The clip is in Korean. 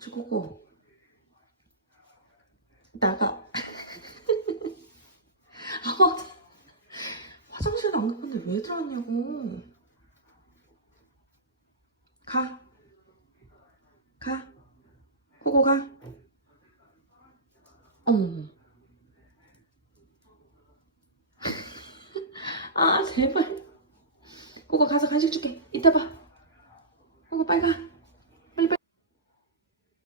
치고고 나가. 화장실도 안 가는데 왜 들어왔냐고. 가. 코코 가. 어머. 아 제발. 코코 가서 간식 줄게. 이따 봐. 코코 빨리 가.